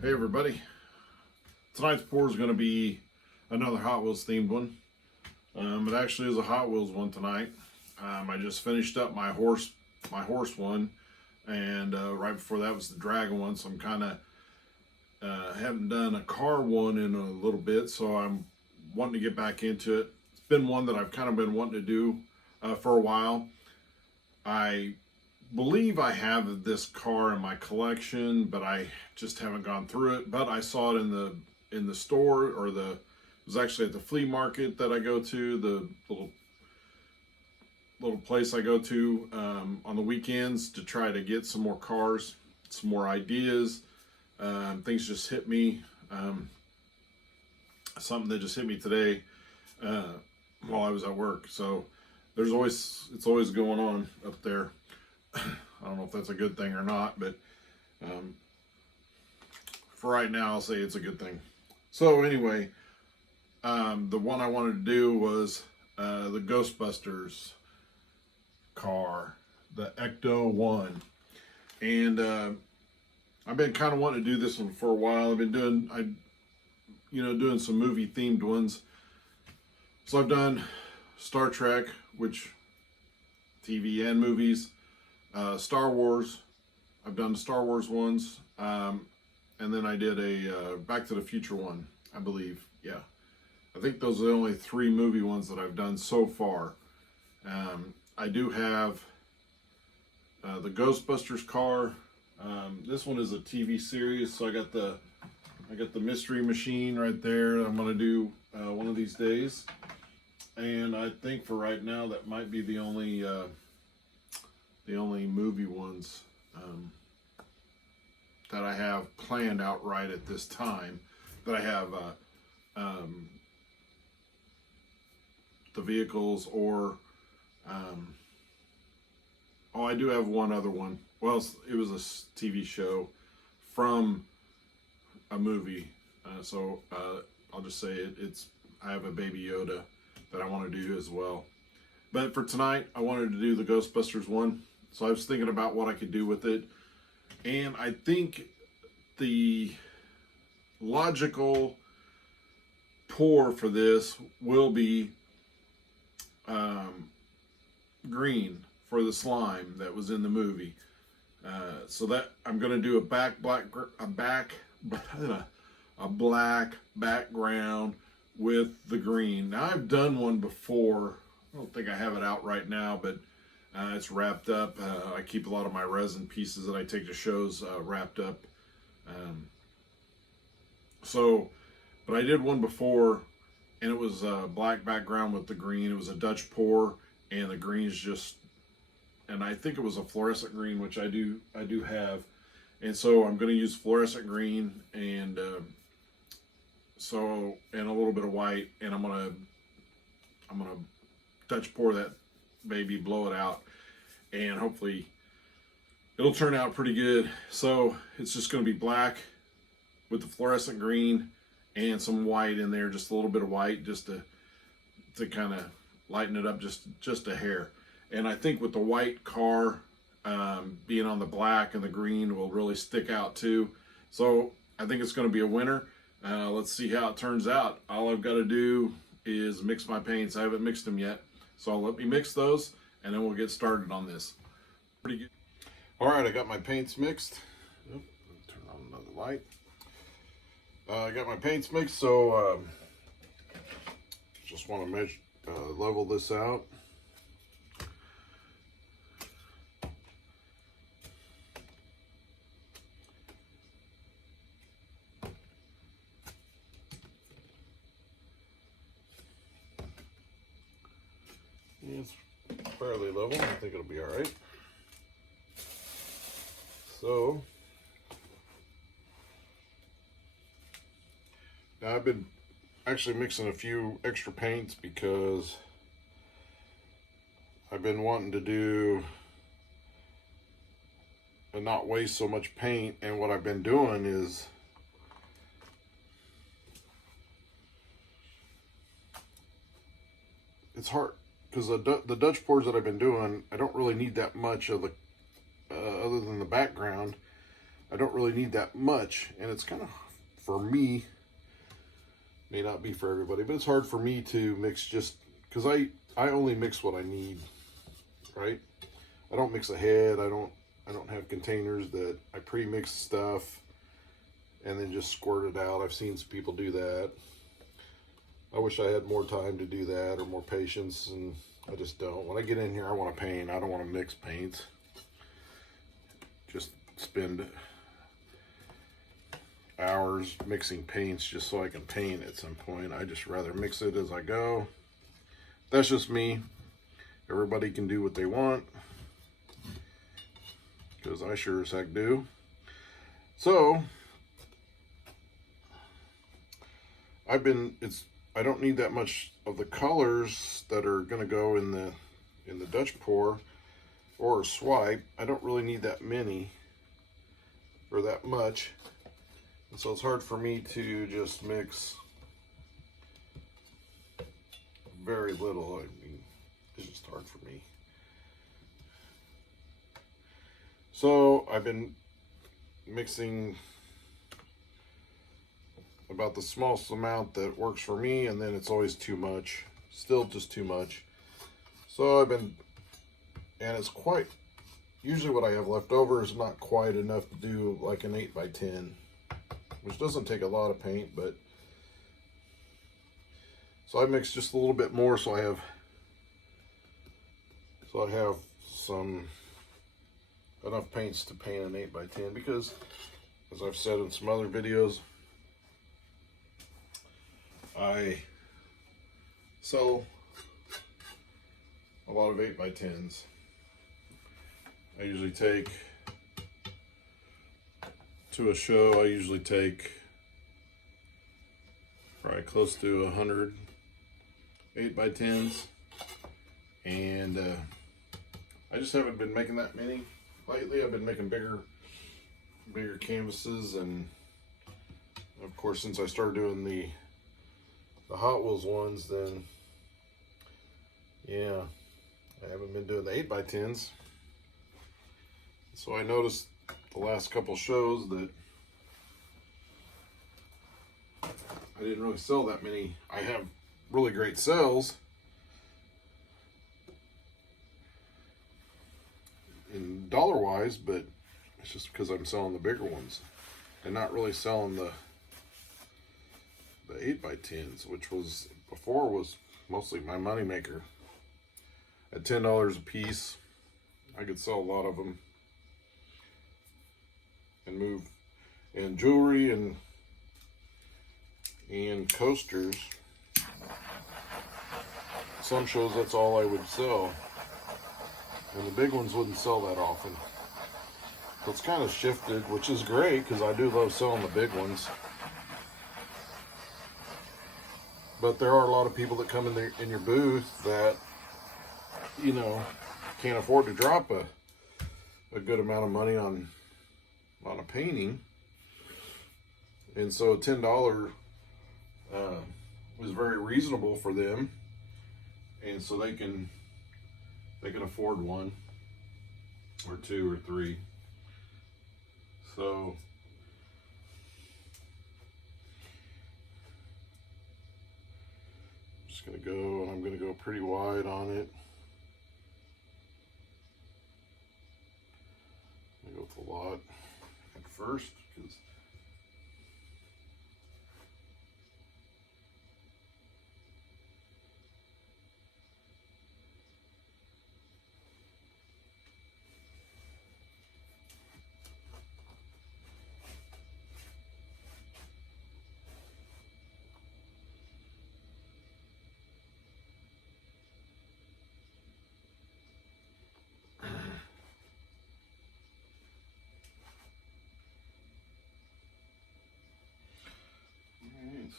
Hey everybody, tonight's pour is going to be another Hot Wheels themed one. It actually is a Hot Wheels one tonight. I just finished up my horse one, and right before that was the Dragon one, so I'm kind of haven't done a car one in a little bit, so I'm wanting to get back into it. It's been one that I've kind of been wanting to do for a while. I believe I have this car in my collection, but I just haven't gone through it. But I saw it in the store, or it was actually at the flea market that I go to, the little place I go to on the weekends to try to get some more cars, some more ideas. Things just hit me. Something that just hit me today while I was at work. So it's always going on up there. I don't know if that's a good thing or not, but for right now, I'll say it's a good thing. So anyway, the one I wanted to do was the Ghostbusters car, the Ecto-1. And I've been kind of wanting to do this one for a while. I've been doing some movie themed ones. So I've done Star Trek, which TV and movies. Star Wars, I've done the Star Wars ones, and then I did a Back to the Future one, I believe. Yeah, I think those are the only 3 movie ones that I've done so far. I do have the Ghostbusters car. This one is a TV series, so I got the Mystery Machine right there. I'm gonna do one of these days, and I think for right now that might be the only movie ones that I have planned out right at this time. That I have the vehicles, or I do have one other one. Well, it was a TV show from a movie, so I'll just say I have a Baby Yoda that I want to do as well. But for tonight, I wanted to do the Ghostbusters one. So I was thinking about what I could do with it. And I think the logical pour for this will be green for the slime that was in the movie. So that I'm going to do a black background with the green. Now I've done one before. I don't think I have it out right now, but it's wrapped up. I keep a lot of my resin pieces that I take to shows wrapped up. But I did one before, and it was a black background with the green. It was a Dutch pour, and the green's just, and I think it was a fluorescent green, which I do have. And so I'm going to use fluorescent green and a little bit of white, and I'm gonna Dutch pour that baby, blow it out, and hopefully it'll turn out pretty good. So it's just going to be black with the fluorescent green and some white in there, just a little bit of white, just to kind of lighten it up just a hair. And I think with the white car being on the black, and the green will really stick out too. So I think it's going to be a winner. Let's see how it turns out. All I've got to do is mix my paints. I haven't mixed them yet, so let me mix those, and then we'll get started on this. Pretty good. All right, I got my paints mixed. Turn on another light. I got my paints mixed, so just want to measure, level this out. It's fairly level. I think it'll be all right. So now I've been actually mixing a few extra paints because I've been wanting to do and not waste so much paint. And what I've been doing is it's hard because the Dutch pours that I've been doing, I don't really need that much of the other than the background. I don't really need that much, and it's kind of, for me, may not be for everybody, but it's hard for me to mix just, because I only mix what I need, right? I don't mix ahead. I don't have containers that I pre-mix stuff and then just squirt it out. I've seen some people do that. I wish I had more time to do that or more patience, and I just don't. When I get in here, I want to paint. I don't want to mix paints. Just spend hours mixing paints just so I can paint at some point. I just rather mix it as I go. That's just me. Everybody can do what they want, because I sure as heck do. So I don't need that much of the colors that are going to go in the Dutch pour or swipe. I don't really need that many or that much, and so it's hard for me to just mix very little. I mean, it's just hard for me. So I've been mixing about the smallest amount that works for me, and then it's always too much, still just too much. So and it's quite, usually what I have left over is not quite enough to do like an 8x10, which doesn't take a lot of paint, but so I mix just a little bit more, so I have some enough paints to paint an 8x10, because as I've said in some other videos, I sell a lot of 8x10s. I usually take, to a show, I usually take probably close to 100 8x10s, and I just haven't been making that many lately. I've been making bigger canvases, and of course, since I started doing the Hot Wheels ones, then yeah, I haven't been doing the 8x10s. So I noticed the last couple shows that I didn't really sell that many. I have really great sales in dollar wise, but it's just because I'm selling the bigger ones and not really selling the 8x10s, which was before was mostly my money maker. At $10 a piece, I could sell a lot of them and move, and jewelry and coasters. Some shows that's all I would sell, and the big ones wouldn't sell that often. So it's kind of shifted, which is great, because I do love selling the big ones. But there are a lot of people that come in your booth that, you know, can't afford to drop a good amount of money on a painting, and so $10 was very reasonable for them, and so they can afford one or two or three. So I'm just gonna go, and I'm gonna go pretty wide on it. I'm gonna go with a lot at first, because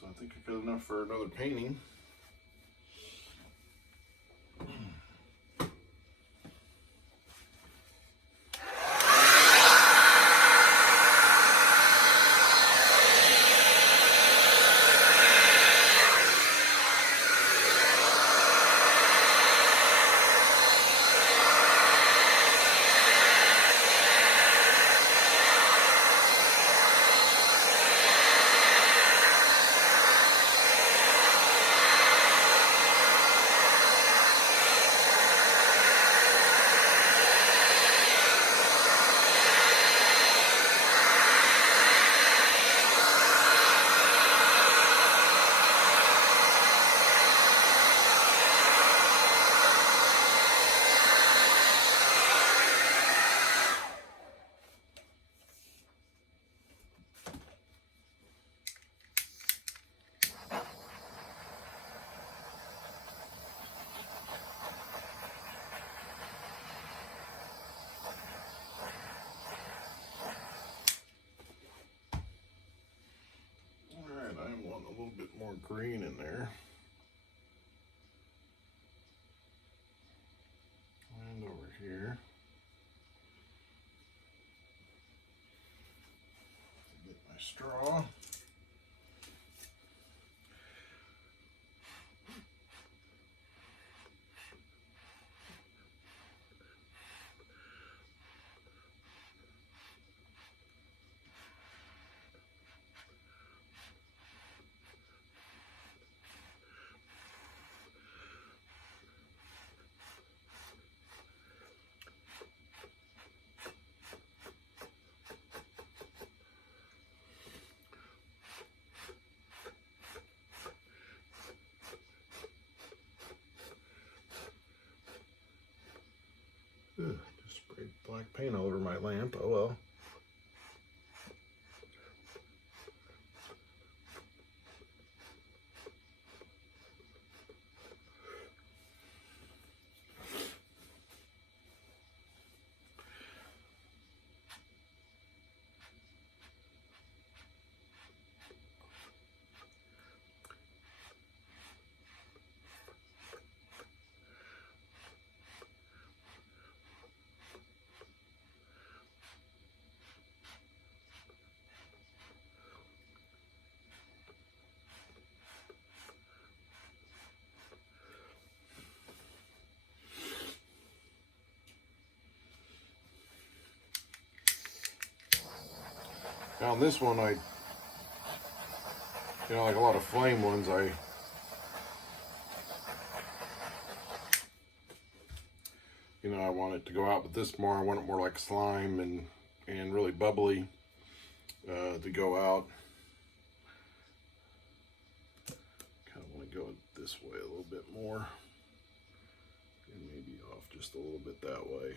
so I think I got enough for another painting. more green in there. And over here. Get my straw. Ugh, just sprayed black paint all over my lamp. Oh well. Now on this one, like a lot of flame ones, I want it to go out, but this more, I want it more like slime and really bubbly to go out. Kind of want to go this way a little bit more, and maybe off just a little bit that way.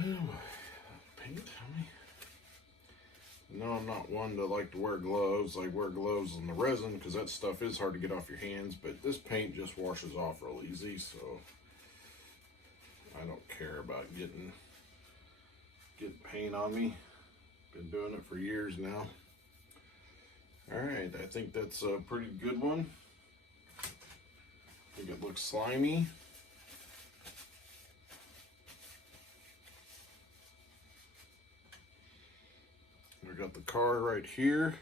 Paint, honey. No, I'm not one to like to wear gloves. I wear gloves on the resin because that stuff is hard to get off your hands, but this paint just washes off real easy, so I don't care about getting paint on me. Been doing it for years now. All right, I think that's a pretty good one. I think it looks slimy. We got the car right here,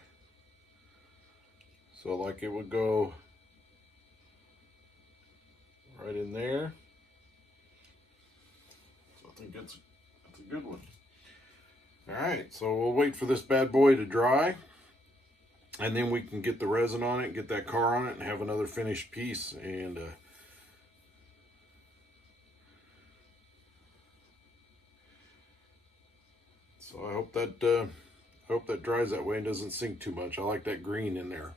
so like it would go right in there. So I think that's a good one. All right, so we'll wait for this bad boy to dry, and then we can get the resin on it, get that car on it, and have another finished piece. And so I hope that dries that way and doesn't sink too much. I like that green in there.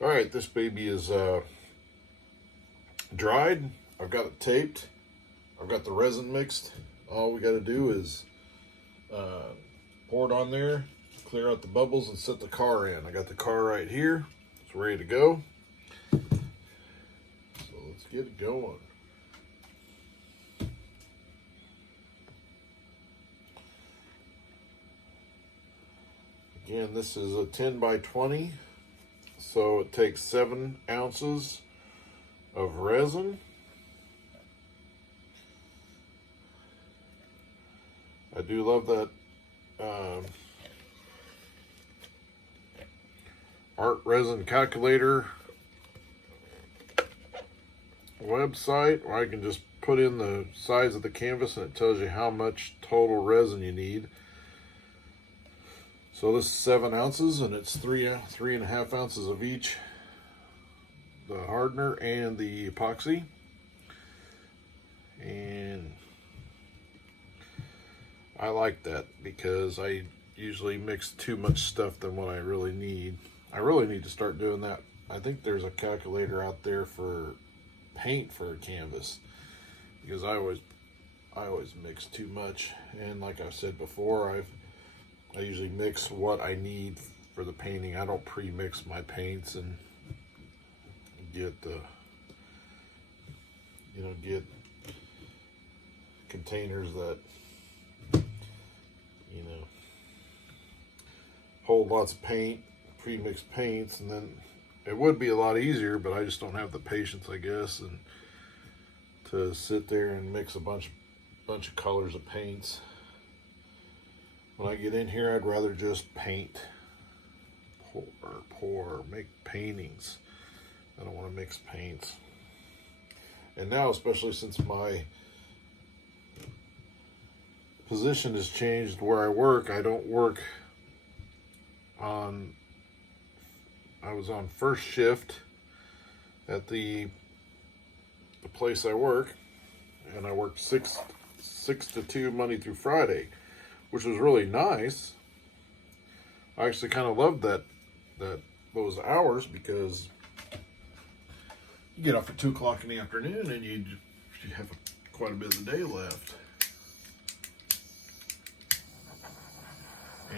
All right, this baby is dried. I've got it taped. I've got the resin mixed. All we got to do is pour it on there, clear out the bubbles, and set the car in. I got the car right here. It's ready to go. So let's get it going. Again, this is a 10 by 20, so it takes 7 ounces of resin. I do love that art resin calculator website where I can just put in the size of the canvas and it tells you how much total resin you need. So this is 7 ounces, and it's 3.5 ounces of each, the hardener and the epoxy. And I like that because I usually mix too much stuff than what I really need. I really need to start doing that. I think there's a calculator out there for paint for a canvas, because I I always mix too much, and like I said before, I usually mix what I need for the painting. I don't pre-mix my paints and get the, get containers that, hold lots of paint, pre-mixed paints, and then it would be a lot easier, but I just don't have the patience, I guess, and to sit there and mix a bunch of colors of paints. When I get in here, I'd rather just paint, pour, make paintings. I don't want to mix paints. And now, especially since my position has changed where I work, I don't work on, I was on first shift at the place I work, and I worked 6 to 2 Monday through Friday, which was really nice. I actually kind of loved those hours, because you get off at 2 o'clock in the afternoon and you have quite a bit of the day left.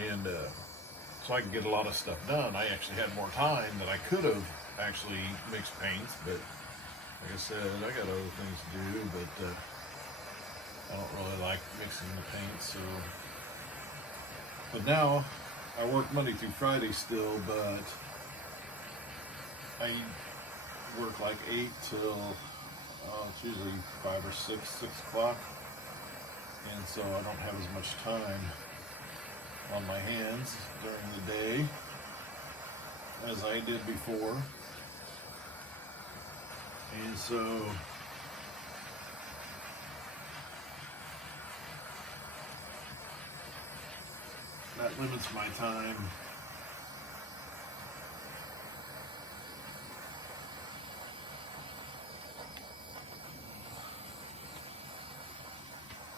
And so I could get a lot of stuff done. I actually had more time that I could have actually mixed paints, but like I said, I got other things to do, but I don't really like mixing the paints. So, but now I work Monday through Friday still, but I work like 8 till it's usually 5 or 6 o'clock, and so I don't have as much time on my hands during the day as I did before. And so that limits my time.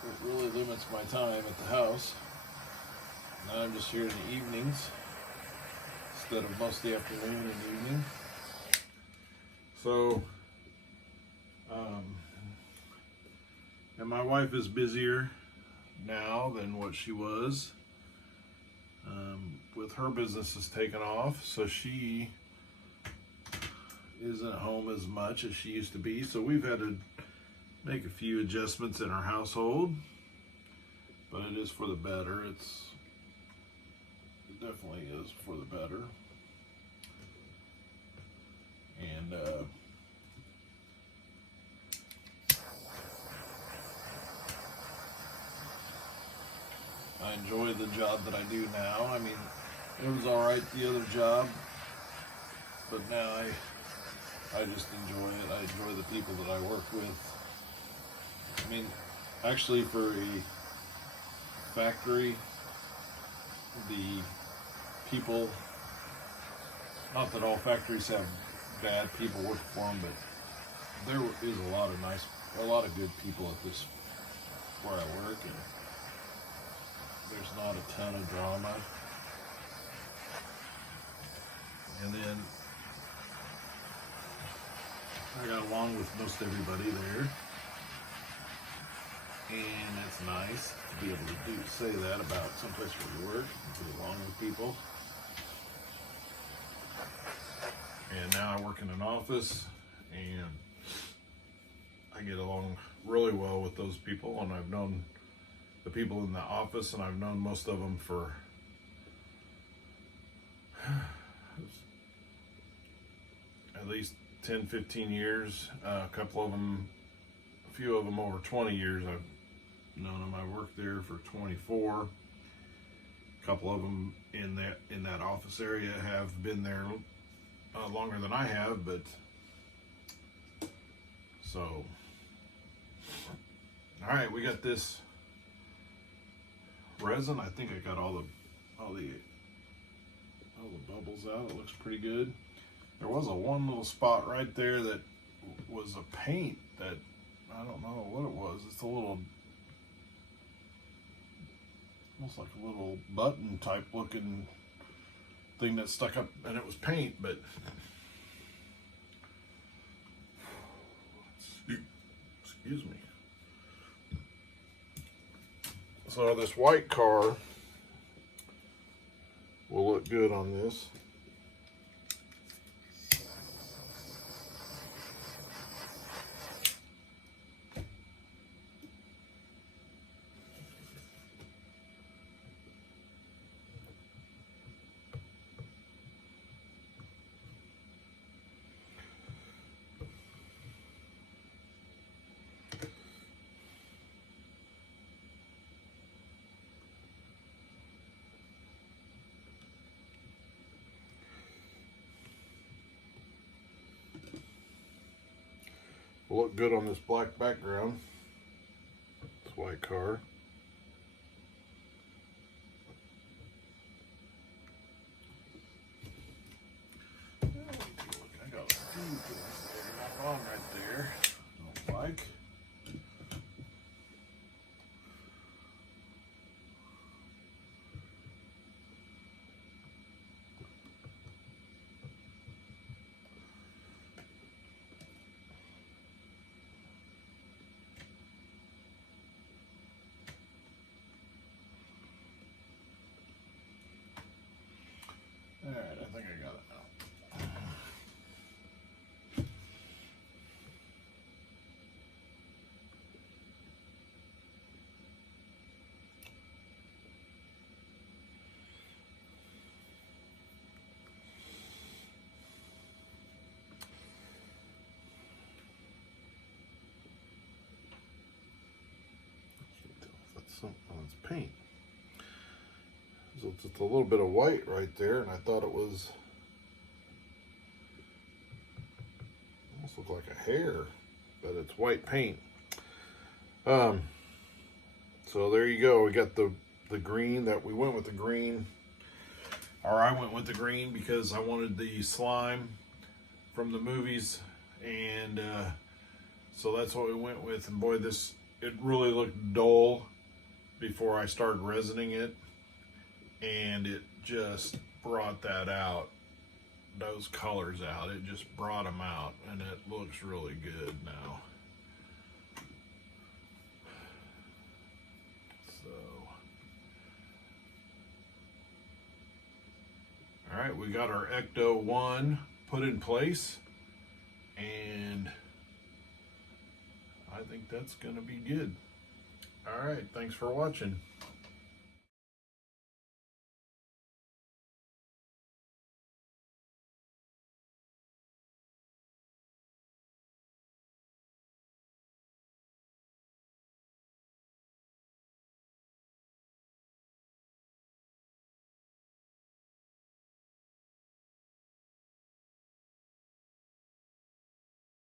It really limits my time at the house. Now I'm just here in the evenings instead of most of the afternoon and evening. So, and my wife is busier now than what she was. With her business has taken off, so she isn't home as much as she used to be. So we've had to make a few adjustments in our household, but it is for the better. It definitely is for the better. And I enjoy the job that I do now. I mean, it was all right, the other job, but now I just enjoy it. I enjoy the people that I work with. I mean, actually, for a factory, the people, not that all factories have bad people work for them, but there is a lot of good people at this, where I work, and there's not a ton of drama. And then I got along with most everybody there, and it's nice to be able to say that about someplace where you work, and get along with people. And now I work in an office, and I get along really well with those people, and I've known the people in the office, and I've known most of them for at least 10, 15 years. A few of them over 20 years. I've known them. I worked there for 24. A couple of them in that office area have been there longer than I have, but so, all right, we got this resin. I think I got all the bubbles out. It looks pretty good. There was one little spot right there that was a paint that I don't know what it was. It's a little, almost like a little button type looking thing that stuck up, and it was paint, but excuse me. So this white car will look good on this. Will look good on this black background. This white car. I got a few things that are not on right there. I don't like. All right, I think I got it now. That's something. It's paint. So it's just a little bit of white right there, and I thought it was almost looked like a hair, but it's white paint. So there you go. We got the green that we went with the green, or I went with the green because I wanted the slime from the movies, and so that's what we went with. And boy, it really looked dull before I started resining it. And it just brought that out, those colors out. It just brought them out, and it looks really good now. So, all right, we got our Ecto-1 put in place, and I think that's going to be good. All right, thanks for watching.